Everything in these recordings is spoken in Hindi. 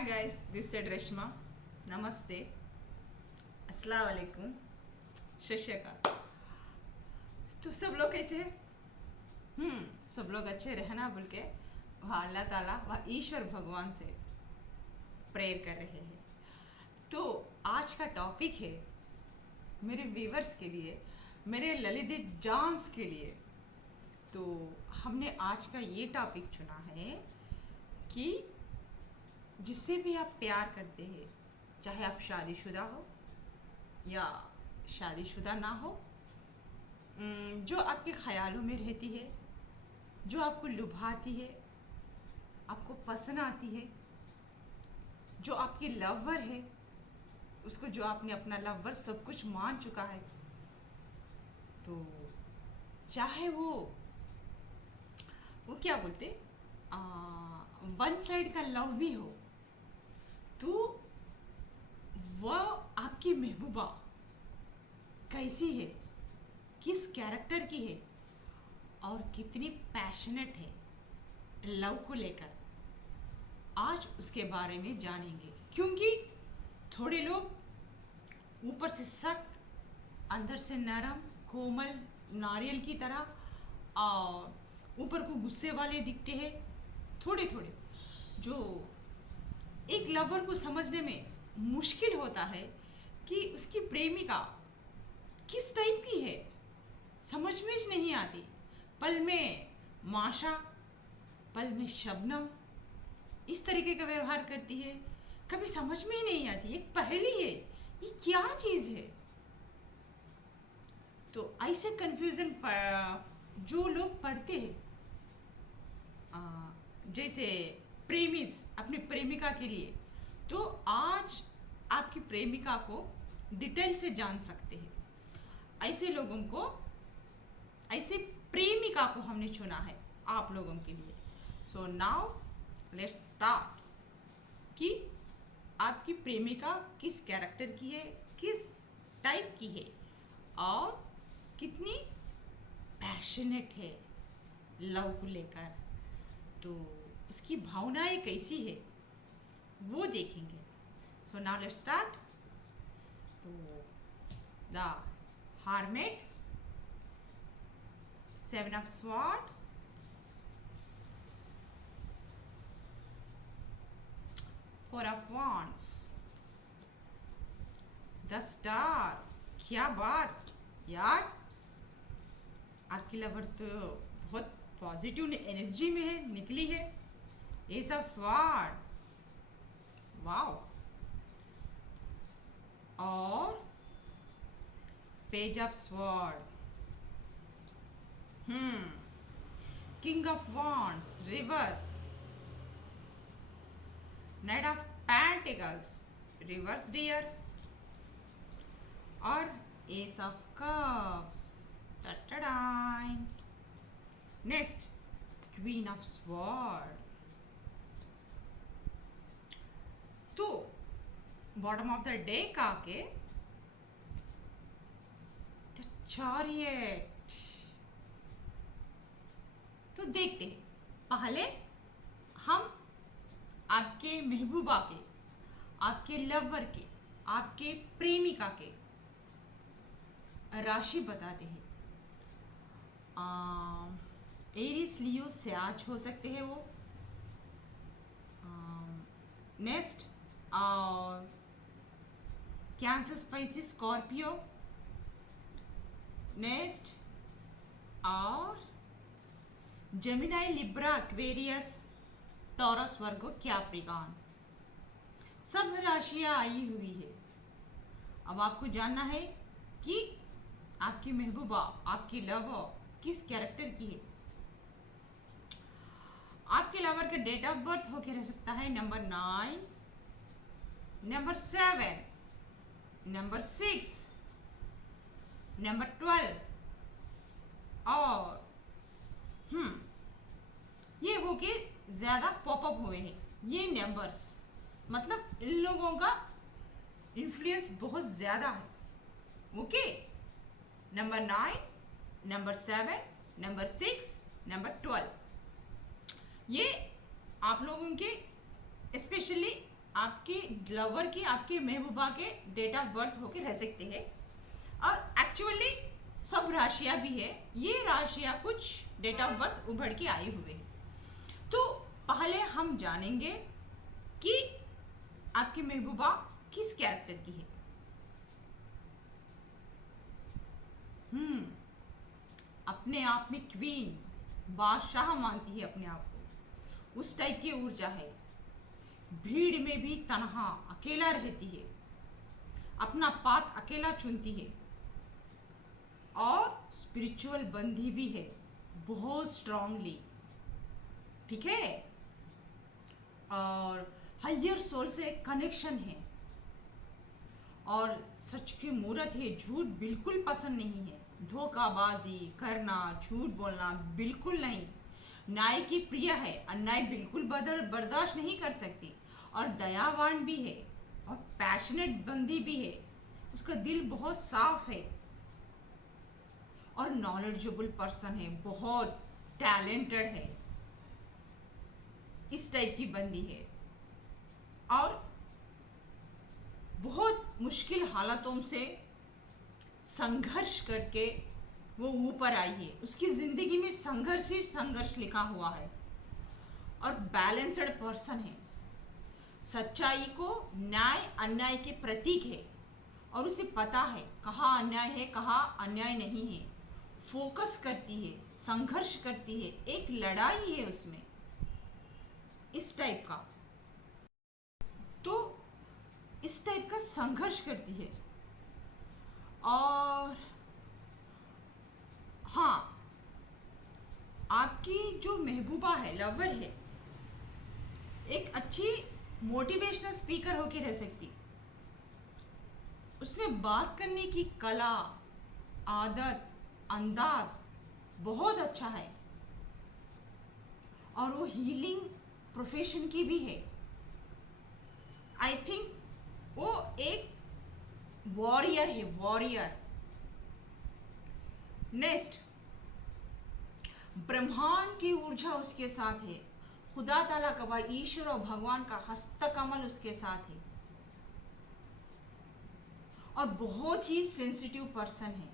Hi guys, this is Reshma. नमस्ते, अस्सलाम वालेकुम, सत श्री अकाल। तो सब लोग कैसे हैं? सब लोग अच्छे रहना बोल के वह अल्लाह ताला वह ईश्वर भगवान से प्रेयर कर रहे हैं। तो आज का टॉपिक है मेरे व्यूवर्स के लिए, मेरे ललित जान्स के लिए। तो हमने आज का ये टॉपिक चुना है कि जिससे भी आप प्यार करते हैं, चाहे आप शादीशुदा हो या शादीशुदा ना हो, जो आपके ख्यालों में रहती है, जो आपको लुभाती है, आपको पसंद आती है, जो आपकी लवर है, उसको जो आपने अपना लवर सब कुछ मान चुका है, तो चाहे वो क्या बोलते वन साइड का लव भी हो, तो वह आपकी महबूबा कैसी है, किस कैरेक्टर की है और कितनी पैशनेट है लव को लेकर, आज उसके बारे में जानेंगे। क्योंकि थोड़े लोग ऊपर से सख्त, अंदर से नरम कोमल नारियल की तरह और ऊपर को गुस्से वाले दिखते हैं। थोड़े थोड़े जो एक लवर को समझने में मुश्किल होता है कि उसकी प्रेमिका किस टाइप की है, समझ में नहीं आती। पल में माशा, पल में शबनम, इस तरीके का व्यवहार करती है, कभी समझ में ही नहीं आती। एक पहेली है, ये क्या चीज है। तो ऐसे कंफ्यूजन जो लोग पढ़ते हैं, जैसे प्रेमिस अपनी प्रेमिका के लिए, तो आज आपकी प्रेमिका को डिटेल से जान सकते हैं। ऐसे लोगों को, ऐसे प्रेमिका को हमने चुना है आप लोगों के लिए। सो नाउ लेट्स स्टार्ट कि आपकी प्रेमिका किस कैरेक्टर की है, किस टाइप की है और कितनी पैशनेट है लव को लेकर, तो उसकी भावनाएं कैसी है वो देखेंगे। So now let's start. तो the hermit, seven of sword, four of wands, the star. क्या बात यार, आपकी लवर तो बहुत पॉजिटिव एनर्जी में है, निकली है। Ace of sword, wow. और page of sword, king of wands reverse, knight of pentacles reverse dear, और ace of cups. Next queen of sword. तो बॉटम ऑफ द डेक आके द चैरियट। तो देखते हैं, पहले हम आपके महबूबा के, आपके लवर के, आपके प्रेमिका के राशि बताते हैं। एरिस लियो स्याज हो सकते हैं वो। Next Cancer spicy Scorpio. Next और Gemini Libra Aquarius Taurus Virgo Capricorn, सब राशियां आई हुई है। अब आपको जानना है कि आपकी महबूबा, आपकी लवर किस कैरेक्टर की है। आपके लवर का डेट ऑफ बर्थ होके रह सकता है नंबर 9, नंबर 7, नंबर 6, नंबर 12 और ये होके ज्यादा पॉपअप हुए हैं ये नंबर्स। मतलब इन लोगों का इन्फ्लुएंस बहुत ज्यादा है। Okay, number 9, number 7, number 6, number 12, ये आप लोगों के स्पेशली आपके लवर की, आपके महबूबा के डेट ऑफ बर्थ होके रह सकते हैं। और एक्चुअली सब राशियां भी है, ये राशियां कुछ डेट ऑफ बर्थ उभर के आए हुए हैं। तो पहले हम जानेंगे कि आपकी महबूबा किस कैरेक्टर की है। अपने आप में क्वीन, बादशाह मानती है अपने आप को, उस टाइप की ऊर्जा है। भीड़ में भी तन्हा अकेला रहती है, अपना पाथ अकेला चुनती है, और स्पिरिचुअल बंधी भी है बहुत स्ट्रांगली, ठीक है। और हायर सोल से कनेक्शन है, और सच की मूर्त है, झूठ बिल्कुल पसंद नहीं है। धोखाबाजी करना, झूठ बोलना बिल्कुल नहीं। न्याय की प्रिय है, अन्याय बिल्कुल बर्दाश्त नहीं कर सकती। और दयावान भी है, और पैशनेट बंदी भी है, उसका दिल बहुत साफ है। और नॉलेजेबल पर्सन है, बहुत टैलेंटेड है, इस टाइप की बंदी है। और बहुत मुश्किल हालातों से संघर्ष करके वो ऊपर आई है। उसकी जिंदगी में संघर्ष ही संघर्ष लिखा हुआ है। और बैलेंस्ड पर्सन है, सच्चाई को न्याय अन्याय के प्रतीक है, और उसे पता है कहाँ अन्याय है कहाँ अन्याय नहीं है। फोकस करती है, संघर्ष करती है, एक लड़ाई है उसमें, इस टाइप का। तो इस टाइप का संघर्ष करती है। और हाँ, आपकी जो महबूबा है, लवर है, एक अच्छी मोटिवेशनल स्पीकर होके रह सकती। उसमें बात करने की कला, आदत, अंदाज बहुत अच्छा है। और वो हीलिंग प्रोफेशन की भी है। आई थिंक वो एक वॉरियर है, वॉरियर। नेक्स्ट, ब्रह्मांड की ऊर्जा उसके साथ है, खुदा ताला का, ईश्वर और भगवान का हस्तकमल उसके साथ है। और बहुत ही सेंसिटिव पर्सन है,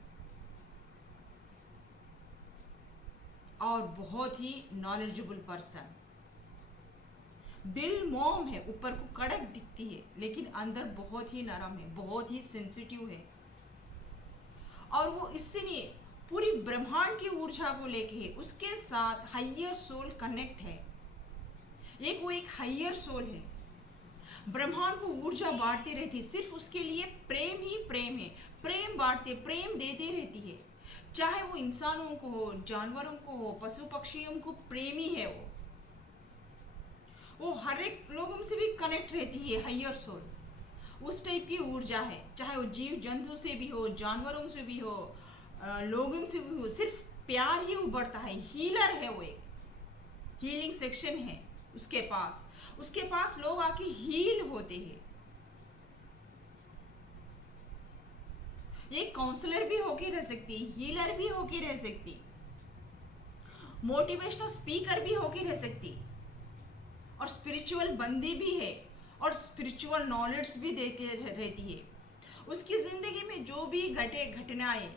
और बहुत ही नॉलेजेबल पर्सन। दिल मोम है, ऊपर को कड़क दिखती है, लेकिन अंदर बहुत ही नरम है, बहुत ही सेंसिटिव है। और वो इसलिए पूरी ब्रह्मांड की ऊर्जा को लेके है, उसके साथ हायर सोल कनेक्ट है। वो एक हायर सोल है, ब्रह्मांड को ऊर्जा बांटती रहती है। सिर्फ उसके लिए प्रेम ही प्रेम है, प्रेम बांटते, प्रेम देती रहती है। चाहे वो इंसानों को हो, जानवरों को हो, पशु पक्षियों को प्रेमी है। वो हर एक लोगों से भी कनेक्ट रहती है, हायर सोल उस टाइप की ऊर्जा है। चाहे वो जीव जंतु से भी हो, जानवरों से भी हो, लोगों से भी हो, सिर्फ प्यार ही उभरता है। हीलर है वो, एक हीलिंग सेक्शन है उसके पास लोग आके हील होते हैं। ये काउंसलर भी होके रह सकती, हीलर भी होके रह सकती, मोटिवेशनल स्पीकर भी होके रह सकती, और स्पिरिचुअल बंदी भी है, और स्पिरिचुअल नॉलेज भी देती रहती है। उसकी जिंदगी में जो भी घटनाएं,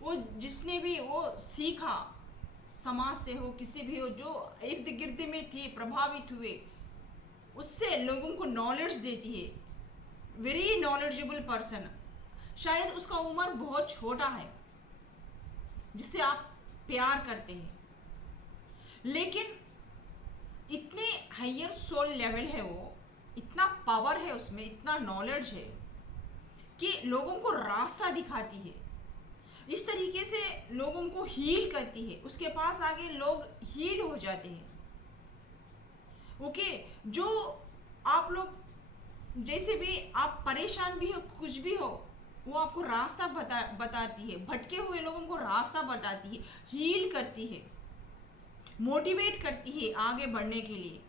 वो जिसने भी वो सीखा, समाज से हो, किसी भी हो, जो इर्द गिर्द में थे, प्रभावित हुए, उससे लोगों को नॉलेज देती है। Very knowledgeable person. शायद उसका उम्र बहुत छोटा है, जिससे आप प्यार करते हैं, लेकिन इतने हायर सोल लेवल है वो, इतना पावर है उसमें, इतना नॉलेज है कि लोगों को रास्ता दिखाती है। इस तरीके से लोगों को हील करती है। उसके पास आगे लोग हील हो जाते हैं। ओके, जो आप लोग जैसे भी आप परेशान भी हो, कुछ भी हो, वो आपको रास्ता बताती है। भटके हुए लोगों को रास्ता बताती है, हील करती है, मोटिवेट करती है आगे बढ़ने के लिए।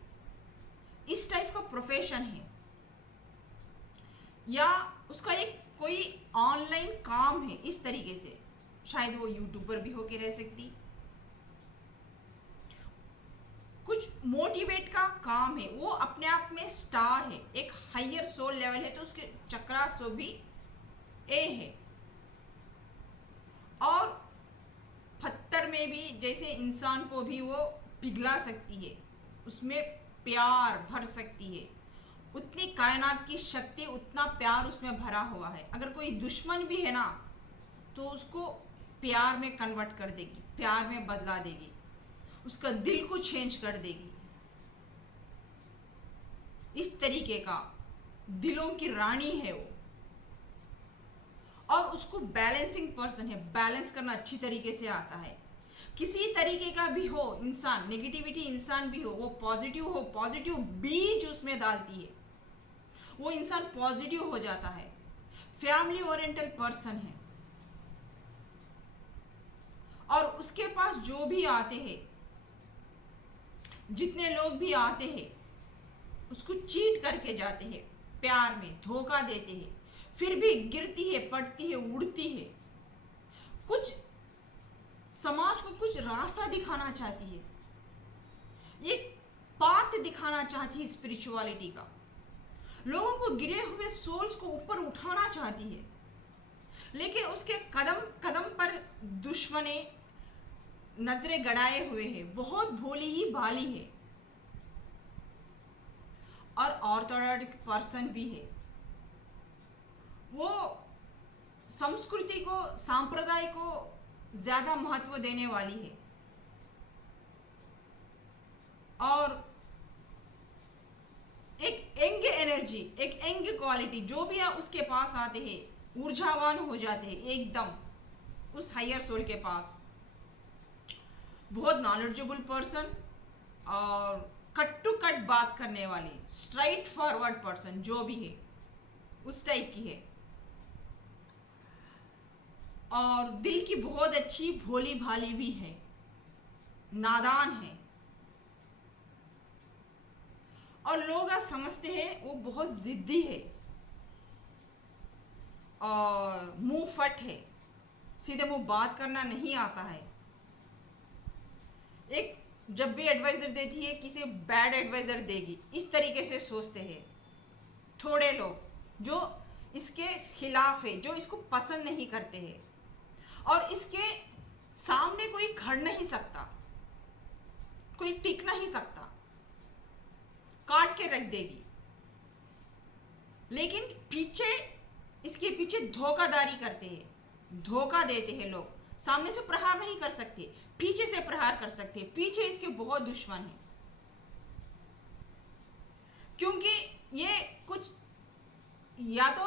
इस टाइप का प्रोफेशन है। या उसका एक कोई ऑनलाइन काम है, इस तरीके से। शायद वो यूट्यूबर भी होके रह सकती। कुछ मोटिवेट का काम है, वो अपने आप में स्टार है, एक हायर सोल लेवल है, तो उसके चक्रा सो भी ए है। और पत्थर में भी जैसे इंसान को भी वो पिघला सकती है, उसमें प्यार भर सकती है, उतनी कायनात की शक्ति, उतना प्यार उसमें भरा हुआ है। अगर कोई दुश्मन भी है ना तो उसको प्यार में कन्वर्ट कर देगी, प्यार में बदला देगी, उसका दिल को चेंज कर देगी। इस तरीके का दिलों की रानी है वो। और उसको बैलेंसिंग पर्सन है, बैलेंस करना अच्छी तरीके से आता है। किसी तरीके का भी हो इंसान, नेगेटिविटी इंसान भी हो, वो पॉजिटिव हो, पॉजिटिव बीज उसमें डालती है, वो इंसान पॉजिटिव हो जाता है। फैमिली ओरिएंटेड पर्सन है। और उसके पास जो भी आते हैं, जितने लोग भी आते हैं, उसको चीट करके जाते हैं, प्यार में धोखा देते हैं, फिर भी गिरती है, पड़ती है, उड़ती है। कुछ समाज को कुछ रास्ता दिखाना चाहती है, एक पाथ दिखाना चाहती है स्पिरिचुअलिटी का, लोगों को गिरे हुए सोल्स को ऊपर उठाना चाहती है। लेकिन उसके कदम कदम पर दुश्मने नजरें गड़ाए हुए हैं, बहुत भोली ही भाली है। और ऑर्थोडॉक्स पर्सन भी है, वो संस्कृति को, सांप्रदाय को ज्यादा महत्व देने वाली है। और एक यंग एनर्जी, एक यंग क्वालिटी, जो भी उसके पास आते हैं ऊर्जावान हो जाते हैं एकदम उस हायर सोल के पास। बहुत नॉलेजेबल पर्सन और कट टू कट बात करने वाली, स्ट्राइट फॉरवर्ड पर्सन जो भी है उस टाइप की है। और दिल की बहुत अच्छी भोली भाली भी है, नादान है। और लोग आज समझते हैं वो बहुत जिद्दी है और मुंह फट है, सीधे मुंह बात करना नहीं आता है। एक जब भी एडवाइजर देती है किसी बैड एडवाइजर देगी, इस तरीके से सोचते हैं थोड़े लोग जो इसके खिलाफ है, जो इसको पसंद नहीं करते हैं। और इसके सामने कोई खड़ नहीं सकता, कोई टिक नहीं सकता, काट के रख देगी। लेकिन पीछे, इसके पीछे धोखाधड़ी करते हैं, धोखा देते हैं लोग। सामने से प्रहार नहीं कर सकते, पीछे से प्रहार कर सकते हैं। पीछे इसके बहुत दुश्मन हैं, क्योंकि ये कुछ या तो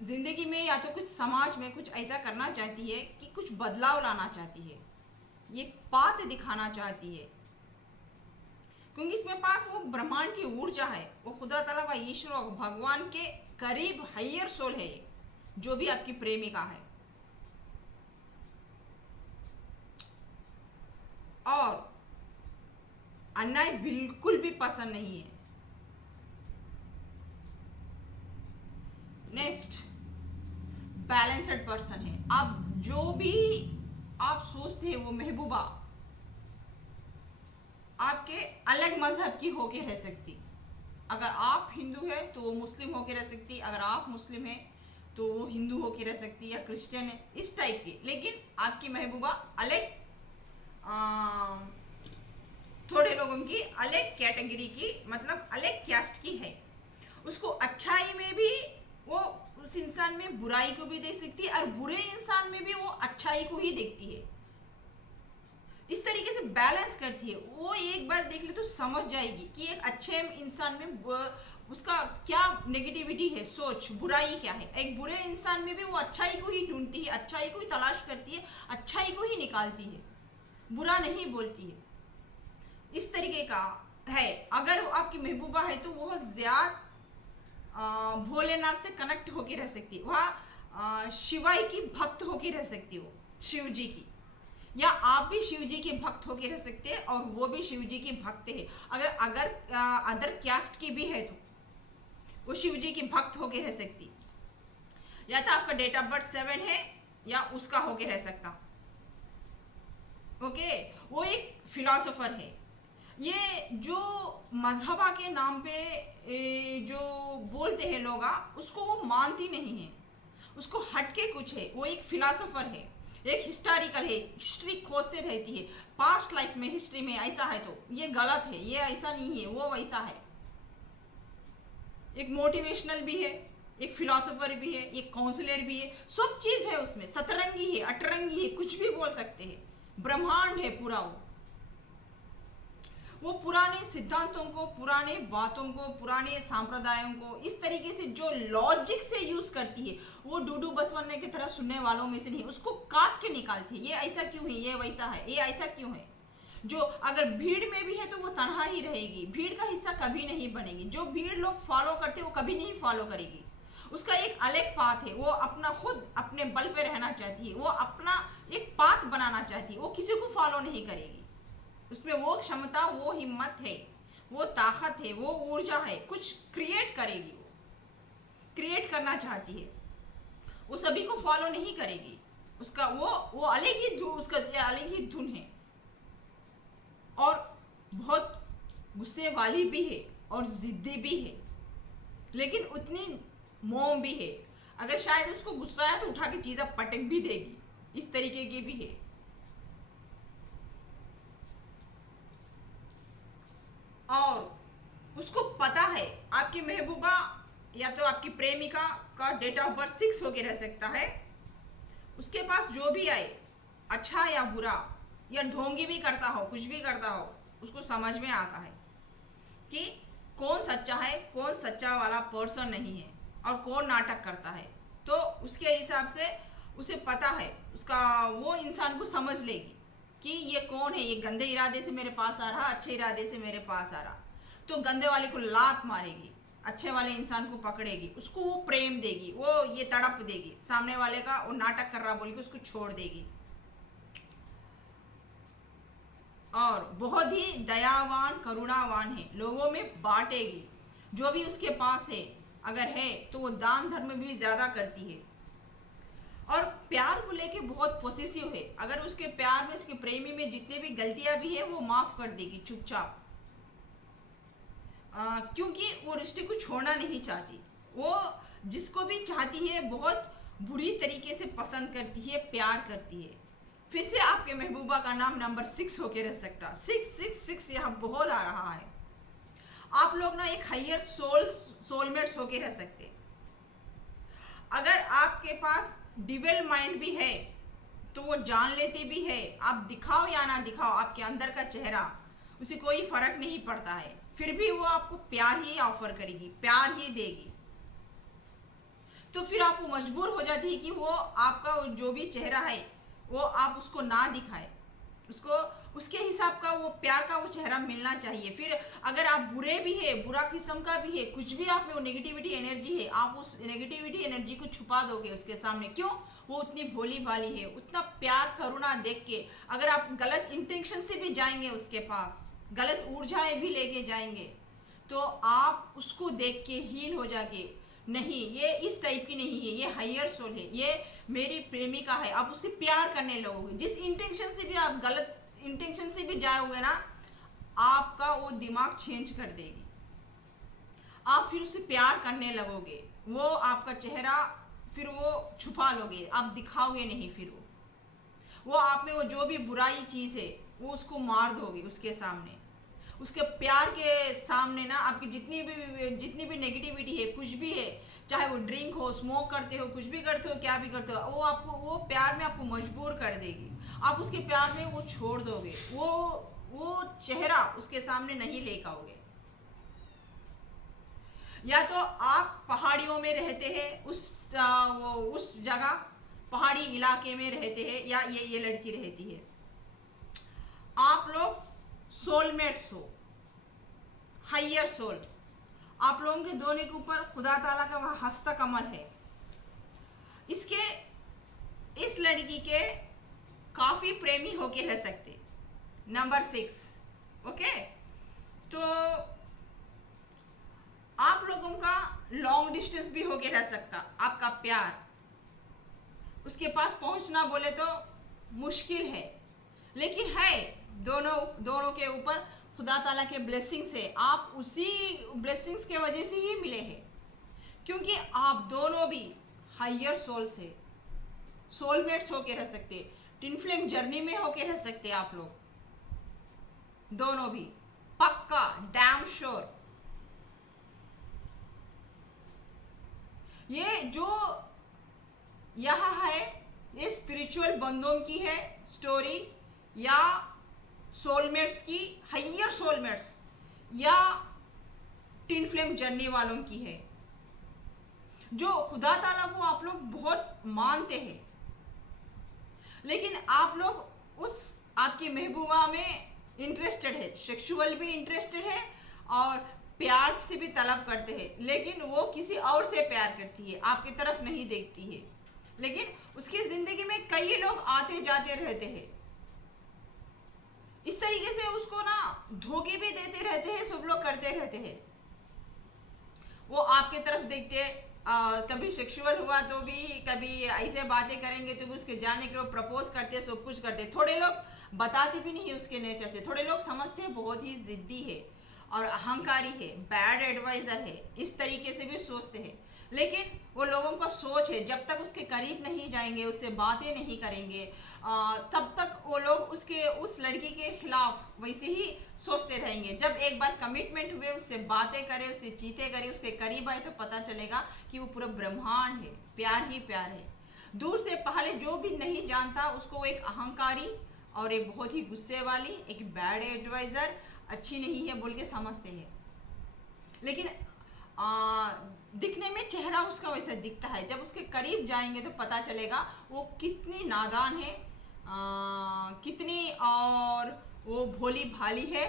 जिंदगी में या तो कुछ समाज में कुछ ऐसा करना चाहती है कि कुछ बदलाव लाना चाहती है, ये पाथ दिखाना चाहती है। क्योंकि इसमें पास वो ब्रह्मांड की ऊर्जा है, वो खुदा ताला व ईश्वर भगवान के करीब हायर सोल है, जो भी आपकी प्रेमिका है। और अन्याय बिल्कुल भी पसंद नहीं है। नेक्स्ट, बैलेंस्ड पर्सन है। आप जो भी आप सोचते हैं वो महबूबा आपके अलग मजहब की होके रह सकती। अगर आप हिंदू है तो वो मुस्लिम होके रह सकती, अगर आप मुस्लिम है तो वो हिंदू होके रह सकती, या क्रिश्चियन है, इस टाइप की। लेकिन आपकी महबूबा अलग, थोड़े लोगों की अलग कैटेगरी की, मतलब अलग कैस्ट की है। उसको अच्छाई में भी वो उस इंसान में बुराई को भी देख सकती है, और बुरे इंसान में भी वो अच्छाई को ही देखती है। इस तरीके से बैलेंस करती है। वो एक बार देख ले तो समझ जाएगी कि एक अच्छे इंसान में उसका क्या नेगेटिविटी है, सोच, बुराई क्या है। एक बुरे इंसान में भी वो अच्छाई को ही ढूंढती है, अच्छाई को ही तलाश करती है, अच्छाई को ही निकालती है, बुरा नहीं बोलती है। इस तरीके का है। अगर आपकी महबूबा है तो वो ज्यादा भोलेनाथ से कनेक्ट होके रह सकती है, वह शिवाई की भक्त होके रह सकती है, वो शिव जी की, या आप भी शिव जी के भक्त होके रह सकते हैं और वो भी शिव जी के भक्त है। अगर अदर कास्ट की भी है तो वो शिव जी की भक्त होके रह सकती, या तो आपका डेट ऑफ बर्थ 7 है या उसका होके रह सकता। ओके, वो एक फिलोसोफर है, ये जो मजहबा के नाम पे जो बोलते हैं लोग, उसको वो मानती नहीं है, उसको हटके कुछ है। वो एक फिलोसोफर है, एक हिस्टोरिकल है, हिस्ट्री खोजते रहती है, पास्ट लाइफ में हिस्ट्री में ऐसा है तो ये गलत है, ये ऐसा नहीं है, वो वैसा है। एक मोटिवेशनल भी है, एक फिलोसोफर भी है, एक काउंसलर भी है, सब चीज है उसमें, सतरंगी है, अटरंगी है, कुछ भी बोल सकते हैं, ब्रह्मांड है पूरा। वो पुराने सिद्धांतों को, पुराने बातों को, पुराने सांप्रदायों को इस तरीके से जो लॉजिक से यूज करती है, वो डूडू बसवन्ने की तरह सुनने वालों में से नहीं, उसको काट के निकालती है। ये ऐसा क्यों है, ये वैसा है, ये ऐसा क्यों है। जो अगर भीड़ में भी है तो वो तनहा ही रहेगी, भीड़ का हिस्सा कभी नहीं बनेगी। जो भीड़ लोग फॉलो करते वो कभी नहीं फॉलो करेगी। उसका एक अलग पाथ है, वो अपना खुद अपने बल पे रहना चाहती है, वो अपना एक पाथ बनाना चाहती है, वो किसी को फॉलो नहीं करेगी। उसमें वो क्षमता, वो हिम्मत है, वो ताकत है, वो ऊर्जा है, कुछ क्रिएट करेगी, वो क्रिएट करना चाहती है, वो सभी को फॉलो नहीं करेगी। उसका वो अलग ही धुन, उसका अलग ही धुन है, और बहुत गुस्से वाली भी है और जिद्दी भी है, लेकिन उतनी मोम भी है। अगर शायद उसको गुस्सा है तो उठा के चीजें पटक भी देगी, इस तरीके की भी है। और उसको पता है आपकी महबूबा या तो आपकी प्रेमिका का डेट ऑफ बर्थ 6 होके रह सकता है। उसके पास जो भी आए, अच्छा या बुरा, या ढोंगी भी करता हो, कुछ भी करता हो, उसको समझ में आता है कि कौन सच्चा है, कौन सच्चा वाला पर्सन नहीं है, और कौन नाटक करता है। तो उसके हिसाब से उसे पता है, उसका वो इंसान को समझ लेगी कि ये कौन है, ये गंदे इरादे से मेरे पास आ रहा, अच्छे इरादे से मेरे पास आ रहा। तो गंदे वाले को लात मारेगी, अच्छे वाले इंसान को पकड़ेगी, उसको वो प्रेम देगी, वो ये तड़प देगी, सामने वाले का वो नाटक कर रहा बोल के उसको छोड़ देगी। और बहुत ही दयावान, करुणावान है, लोगों में बांटेगी। जो भी उसके पास है अगर है तो वो दान धर्म भी ज्यादा करती है। और प्यार को लेके बहुत पॉसेसिव है। अगर उसके प्यार में, उसके प्रेमी में जितने भी गलतियां भी है वो माफ कर देगी चुपचाप, क्योंकि वो रिश्ते को छोड़ना नहीं चाहती। वो जिसको भी चाहती है बहुत बुरी तरीके से पसंद करती है, प्यार करती है। फिर से आपके महबूबा का नाम नंबर 6 होके रह सकता। 666 यहाँ बहुत आ रहा है। आप लोग ना एक हायर सोलमेट्स होके रह सकते। अगर आपके पास डिवेल माइंड भी है तो वो जान लेती भी है, आप दिखाओ या ना दिखाओ आपके अंदर का चेहरा, उसे कोई फर्क नहीं पड़ता है, फिर भी वो आपको प्यार ही ऑफर करेगी, प्यार ही देगी। तो फिर आप वो मजबूर हो जाती है कि वो आपका जो भी चेहरा है वो आप उसको ना दिखाए, उसको उसके हिसाब का वो प्यार का वो चेहरा मिलना चाहिए। फिर अगर आप बुरे भी है, बुरा किस्म का भी है, कुछ भी आप में वो नेगेटिविटी एनर्जी है, आप उस नेगेटिविटी एनर्जी को छुपा दोगे उसके सामने। क्यों? वो उतनी भोली भाली है, उतना प्यार करुणा देख के। अगर आप गलत इंटेंशन से भी जाएंगे उसके पास, गलत ऊर्जाएं भी लेके जाएंगे, तो आप उसको देख के हील हो जाएंगे। नहीं, ये इस टाइप की नहीं है, ये हायर सोल है, ये मेरी प्रेमिका है। आप उससे प्यार करने लगोगे। जिस इंटेंशन से भी आप गलत इंटेंशन से भी जाओगे ना, आपका वो दिमाग चेंज कर देगी। आप फिर उससे प्यार करने लगोगे, वो आपका चेहरा फिर वो छुपा लोगे, आप दिखाओगे नहीं। फिर वो आप में वो जो भी बुराई चीज है वो उसको मार दोगे उसके सामने। उसके प्यार के सामने ना आपकी जितनी भी नेगेटिविटी है, कुछ भी है, चाहे वो ड्रिंक हो, स्मोक करते हो, कुछ भी करते हो, क्या भी करते हो, वो आपको वो प्यार में आपको मजबूर कर देगी। आप उसके प्यार में वो छोड़ दोगे, वो चेहरा उसके सामने नहीं ले पाओगे। या तो आप पहाड़ियों में रहते हैं, उस जगह पहाड़ी इलाके में रहते हैं, या ये लड़की रहती है, आप लोग सोलमेट्स हो, हायर सोल। आप लोगों के दोनों के ऊपर खुदा ताला का वह हस्ता कमल है। इस लड़की के काफी प्रेमी होके रह सकते। Number 6, okay. तो आप लोगों का लॉन्ग डिस्टेंस भी होके रह सकता। आपका प्यार उसके पास पहुंचना बोले तो मुश्किल है, लेकिन है दोनों के ऊपर खुदा ताला के ब्लेसिंग से, आप उसी ब्लेसिंग्स के वजह से ही मिले हैं, क्योंकि आप दोनों भी हायर सोल से सोलमेट्स होके रह सकते, ट्विन फ्लेम जर्नी में होके रह सकते आप लोग दोनों भी, पक्का डैम श्योर। ये जो यह है ये स्पिरिचुअल बंदों की है स्टोरी, या सोलमेट्स की, हायर सोलमेट्स या ट्विन फ्लेम जर्नी वालों की है, जो खुदा ताला को आप लोग बहुत मानते हैं, लेकिन आप लोग उस आपकी महबूबा में इंटरेस्टेड है, सेक्सुअल भी इंटरेस्टेड है और प्यार से भी तलब करते हैं, लेकिन वो किसी और से प्यार करती है, आपकी तरफ नहीं देखती है। लेकिन उसकी जिंदगी में कई लोग आते जाते रहते हैं, इस तरीके से उसको ना धोखे भी देते रहते हैं, सब लोग करते रहते हैं। वो आपके तरफ देखते, कभी सेक्सुअल हुआ तो भी, कभी ऐसे बातें करेंगे तो भी उसके जाने के लिए प्रपोज करते, सब कुछ करते। थोड़े लोग बताते भी नहीं उसके नेचर से, थोड़े लोग समझते हैं बहुत ही जिद्दी है और अहंकारी है, बैड एडवाइजर है, इस तरीके से भी सोचते हैं। लेकिन वो लोगों का सोच है, जब तक उसके करीब नहीं जाएंगे, उससे बातें नहीं करेंगे, तब तक वो लोग उसके उस लड़की के खिलाफ वैसे ही सोचते रहेंगे। जब एक बार कमिटमेंट हुए, उससे बातें करें, उससे चीतें करें, उसके करीब आए, तो पता चलेगा कि वो पूरा ब्रह्मांड है, प्यार ही प्यार है। दूर से पहले जो भी नहीं जानता उसको एक अहंकारी और एक बहुत ही गुस्से वाली, एक बैड एडवाइजर, अच्छी नहीं है बोल के समझते हैं। लेकिन दिखने में चेहरा उसका वैसा दिखता है, जब उसके करीब जाएंगे तो पता चलेगा वो कितनी नादान है, कितनी और वो भोली भाली है,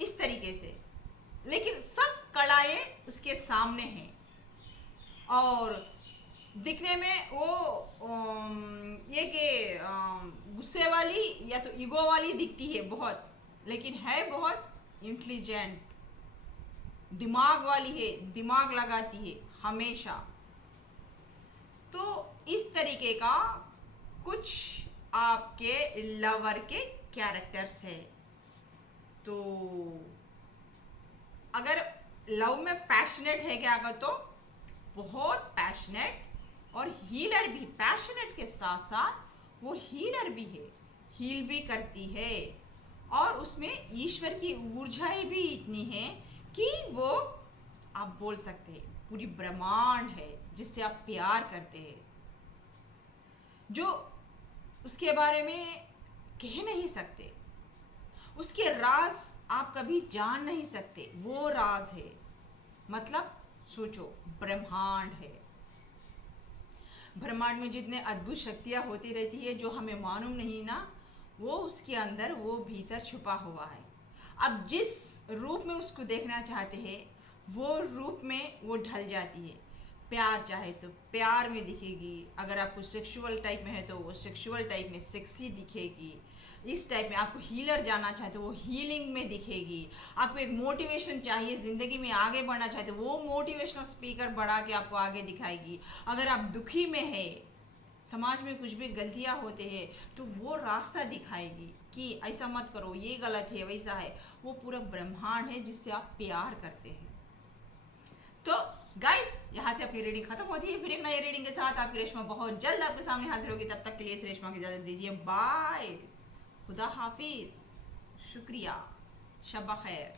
इस तरीके से। लेकिन सब कड़ाए उसके सामने हैं और दिखने में वो ये कि गुस्से वाली या तो ईगो वाली दिखती है बहुत, लेकिन है बहुत इंटेलिजेंट, दिमाग वाली है, दिमाग लगाती है हमेशा। तो इस तरीके का कुछ आपके लवर के कैरेक्टर्स है। तो अगर लव में पैशनेट है क्या, अगर तो बहुत पैशनेट, और हीलर भी, पैशनेट के साथ साथ वो हीलर भी है, हील भी करती है, और उसमें ईश्वर की ऊर्जाएं भी इतनी है कि वो आप बोल सकते हैं पूरी ब्रह्मांड है जिससे आप प्यार करते हैं, जो उसके बारे में कह नहीं सकते, उसके राज आप कभी जान नहीं सकते, वो राज है। मतलब सोचो, ब्रह्मांड है, ब्रह्मांड में जितने अद्भुत शक्तियां होती रहती है जो हमें मालूम नहीं ना, वो उसके अंदर, वो भीतर छुपा हुआ है। अब जिस रूप में उसको देखना चाहते हैं वो रूप में वो ढल जाती है। प्यार चाहे तो प्यार में दिखेगी, अगर आपको सेक्सुअल टाइप में है तो वो सेक्सुअल टाइप में सेक्सी दिखेगी, इस टाइप में आपको हीलर जाना चाहते तो वो हीलिंग में दिखेगी, आपको एक मोटिवेशन चाहिए, ज़िंदगी में आगे बढ़ना चाहते वो मोटिवेशनल स्पीकर बढ़ा के आपको आगे दिखाएगी। अगर आप दुखी में है, समाज में कुछ भी गलतियां होते हैं तो वो रास्ता दिखाएगी कि ऐसा मत करो, ये गलत है, वैसा है। वो पूरा ब्रह्मांड है जिससे आप प्यार करते हैं। तो गाइस, यहाँ से अपनी रीडिंग खत्म होती है, फिर एक नई रीडिंग के साथ आपकी रेशमा बहुत जल्द आपके सामने हाजिर होगी। तब तक के लिए रेशमा की इजाजत दीजिए, बाय, खुदा हाफिज, शुक्रिया, शब खैर।